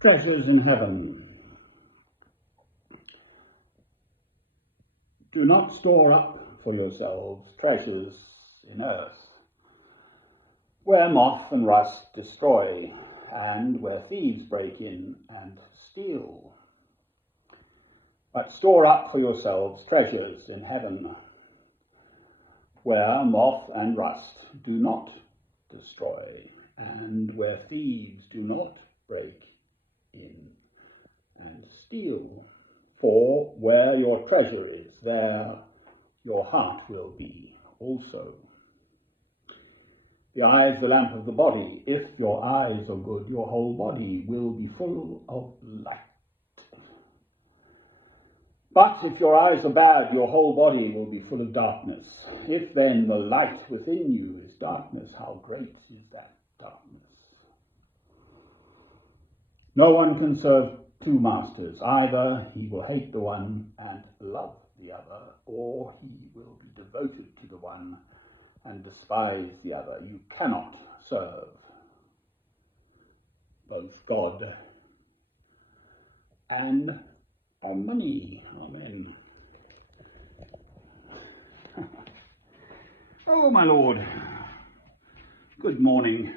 Treasures in heaven. Do not store up for yourselves treasures in earth, where moth and rust destroy, and where thieves break in and steal. But store up for yourselves treasures in heaven, where moth and rust do not destroy, and where thieves do not break in and steal. For where your treasure is, there your heart will be also. The eye is the lamp of the body. If your eyes are good, your whole body will be full of light. But if your eyes are bad, your whole body will be full of darkness. If then the light within you is darkness, how great is that darkness? No one can serve two masters. Either he will hate the one and love the other, or he will be devoted to the one and despise the other. You cannot serve both God and money. Amen. Oh, my Lord. Good morning.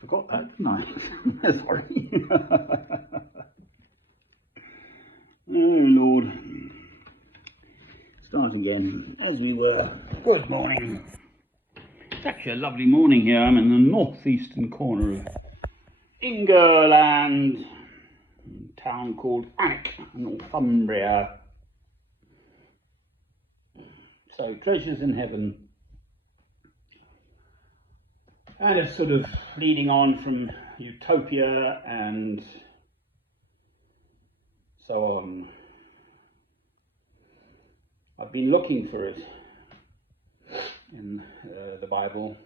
Forgot that, didn't I? Sorry. Oh, Lord. Start again, as we were. Good morning. It's actually a lovely morning here. I'm in the northeastern corner of Ingerland, a town called Alnwick, Northumbria. So, treasures in heaven. And it's sort of leading on from utopia and so on. I've been looking for it in the Bible,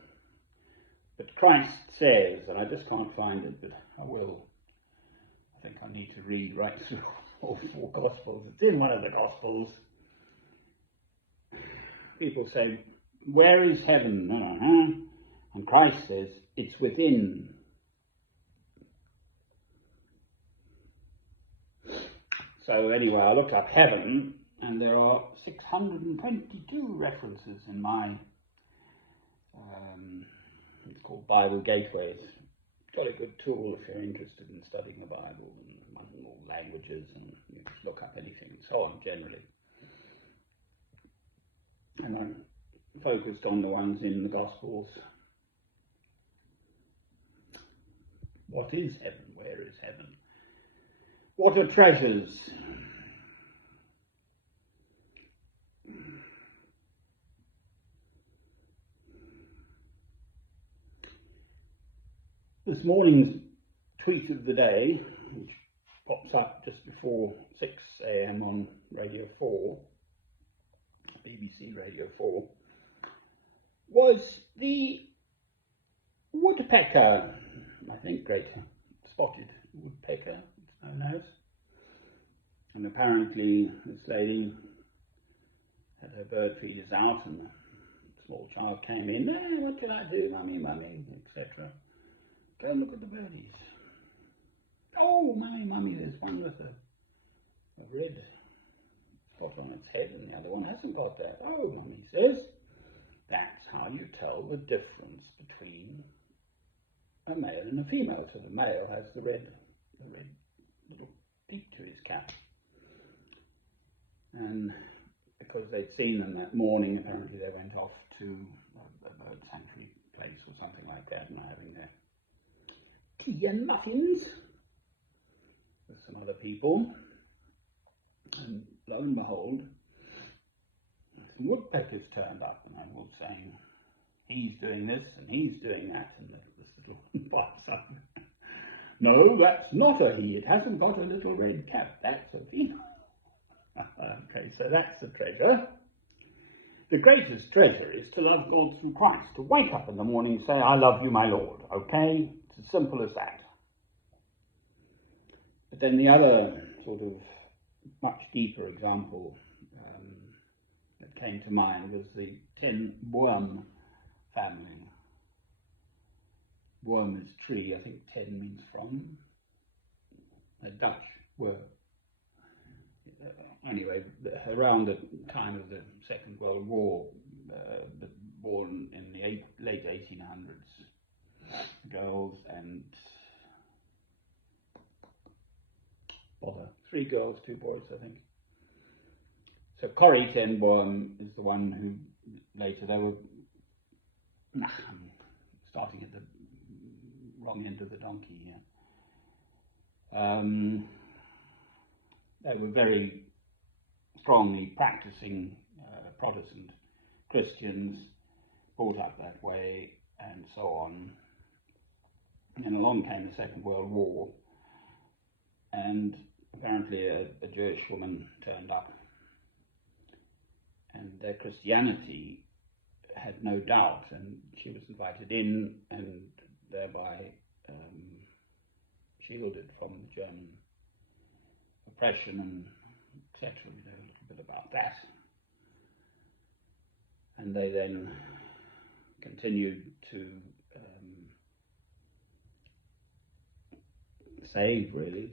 but Christ says, and I just can't find it, but I will. I think I need to read right through all four Gospels. It's in one of the Gospels. People say, where is heaven? And Christ says, it's within. So anyway, I looked up heaven, and there are 622 references in my, it's called Bible Gateway. It's got a good tool if you're interested in studying the Bible and among all languages, and you just look up anything and so on generally. And I'm focused on the ones in the Gospels. What is heaven? Where is heaven? What are treasures? This morning's tweet of the day, which pops up just before 6 a.m. on Radio 4, BBC Radio 4, was the woodpecker, I think great spotted woodpecker, it's known as. And apparently this lady had her bird feeders out, and a small child came in, hey, what can I do, mummy, etc. Go and look at the birdies. Oh, mummy, there's one with a red spot on its head, and the other one hasn't got that. Oh, mummy says, that's how you tell the difference between a male and a female. So the male has the red little peak to his cap. And because they'd seen them that morning, apparently they went off to a bird sanctuary place or something like that, and are having their tea and muffins with some other people. And lo and behold, some woodpeckers turned up, and I was saying, he's doing this and he's doing that, and this little pops up. No, that's not a he. It hasn't got a little red cap. That's a female. Okay, so that's the treasure. The greatest treasure is to love God through Christ, to wake up in the morning and say, I love you, my Lord. Okay? It's as simple as that. But then the other sort of much deeper example that came to mind was the Ten Boom family. Boom is tree, I think ten means from. The Dutch were, anyway, around the time of the Second World War, born in the late 1800s, girls and 3 girls, 2 boys, I think. So Corrie ten Boom is the one who later they were starting at the wrong end of the donkey here. They were very strongly practicing Protestant Christians, brought up that way, and so on. And along came the Second World War, and apparently a Jewish woman turned up, and their Christianity had no doubt, and she was invited in, and thereby shielded from the German oppression, and etc. We know a little bit about that. And they then continued to save, really,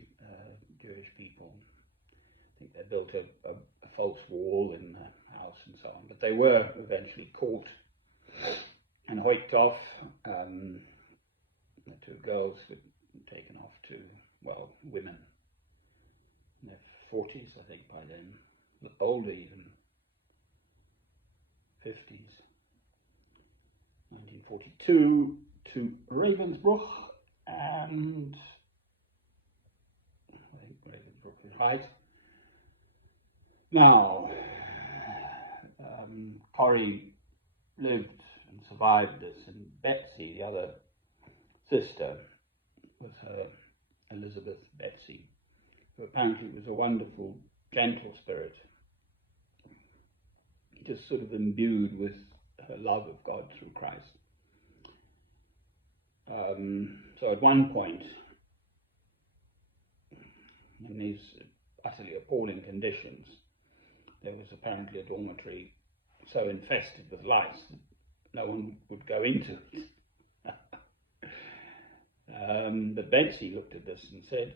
Jewish people. I think they built a false wall in the house and so on, but they were eventually caught and hoiked off. The 2 girls were taken off to, well, women in their 40s, I think, by then, older even, 50s. 1942 to Ravensbrück, and I think Ravensbrück is right. Now, Corrie lived and survived this, and Betsy, the other sister, was her Elizabeth Betsy, who apparently was a wonderful, gentle spirit, just sort of imbued with her love of God through Christ. So at one point, in these utterly appalling conditions, there was apparently a dormitory so infested with lice that no one would go into it. But Betsy looked at this and said,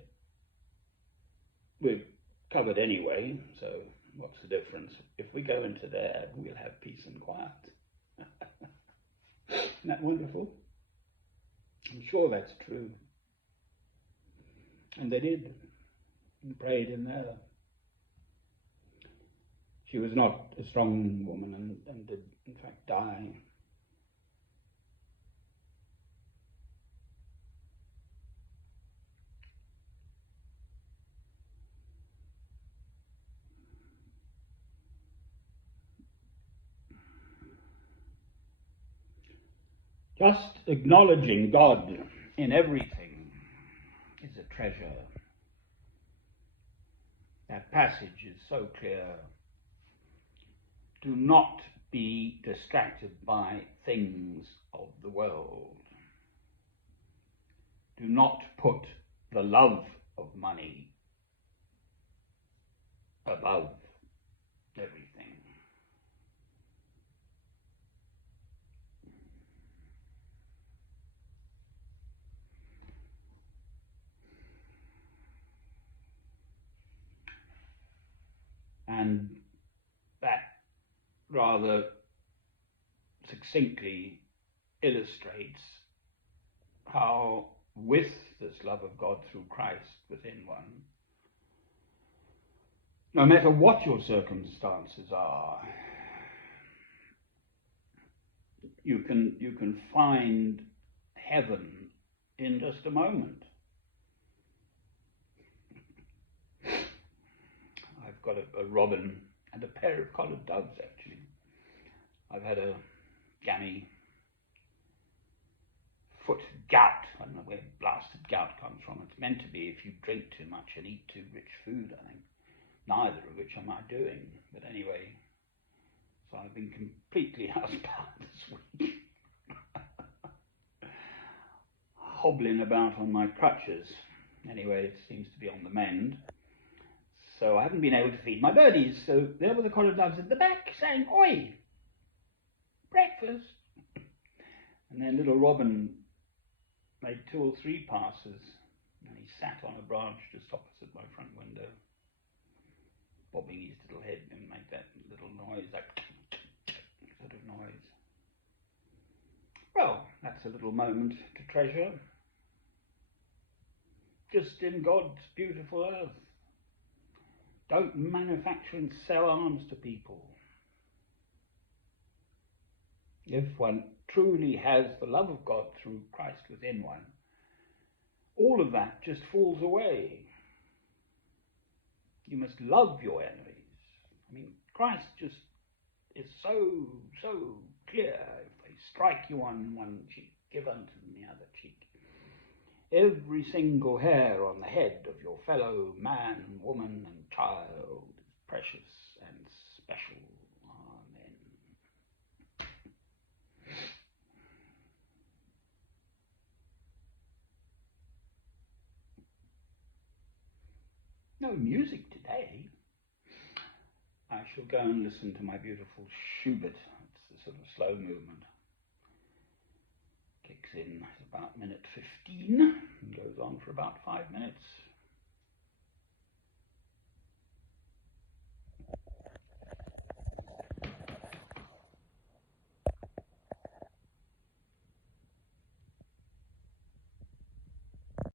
"We're covered anyway, so what's the difference? If we go into there, we'll have peace and quiet." Isn't that wonderful? I'm sure that's true. And they did, and prayed in there. She was not a strong woman and did, in fact, die. Just acknowledging God in everything is a treasure. That passage is so clear. Do not be distracted by things of the world. Do not put the love of money above everything. And that rather succinctly illustrates how, with this love of God through Christ within one, no matter what your circumstances are, you can find heaven in just a moment. I've got a robin and a pair of collared doves, actually. I've had a gammy foot gout. I don't know where blasted gout comes from. It's meant to be if you drink too much and eat too rich food, I think. Neither of which am I doing. But anyway, so I've been completely housebound this week. Hobbling about on my crutches. Anyway, it seems to be on the mend. So I haven't been able to feed my birdies. So there were the collared doves at the back saying, "Oi, breakfast." And then little Robin made 2 or 3 passes And he sat on a branch just opposite my front window, bobbing his little head and make that little noise, that sort of noise. Well, that's a little moment to treasure. Just in God's beautiful earth. Don't manufacture and sell arms to people. If one truly has the love of God through Christ within one, all of that just falls away. You must love your enemies. I mean, Christ just is so clear. If they strike you on one cheek, give unto them the other cheek. Every single hair on the head of your fellow man, woman, and child is precious and special. Amen. No music today. I shall go and listen to my beautiful Schubert. It's a sort of slow movement. Kicks in at about minute 15 and goes on for about 5 minutes.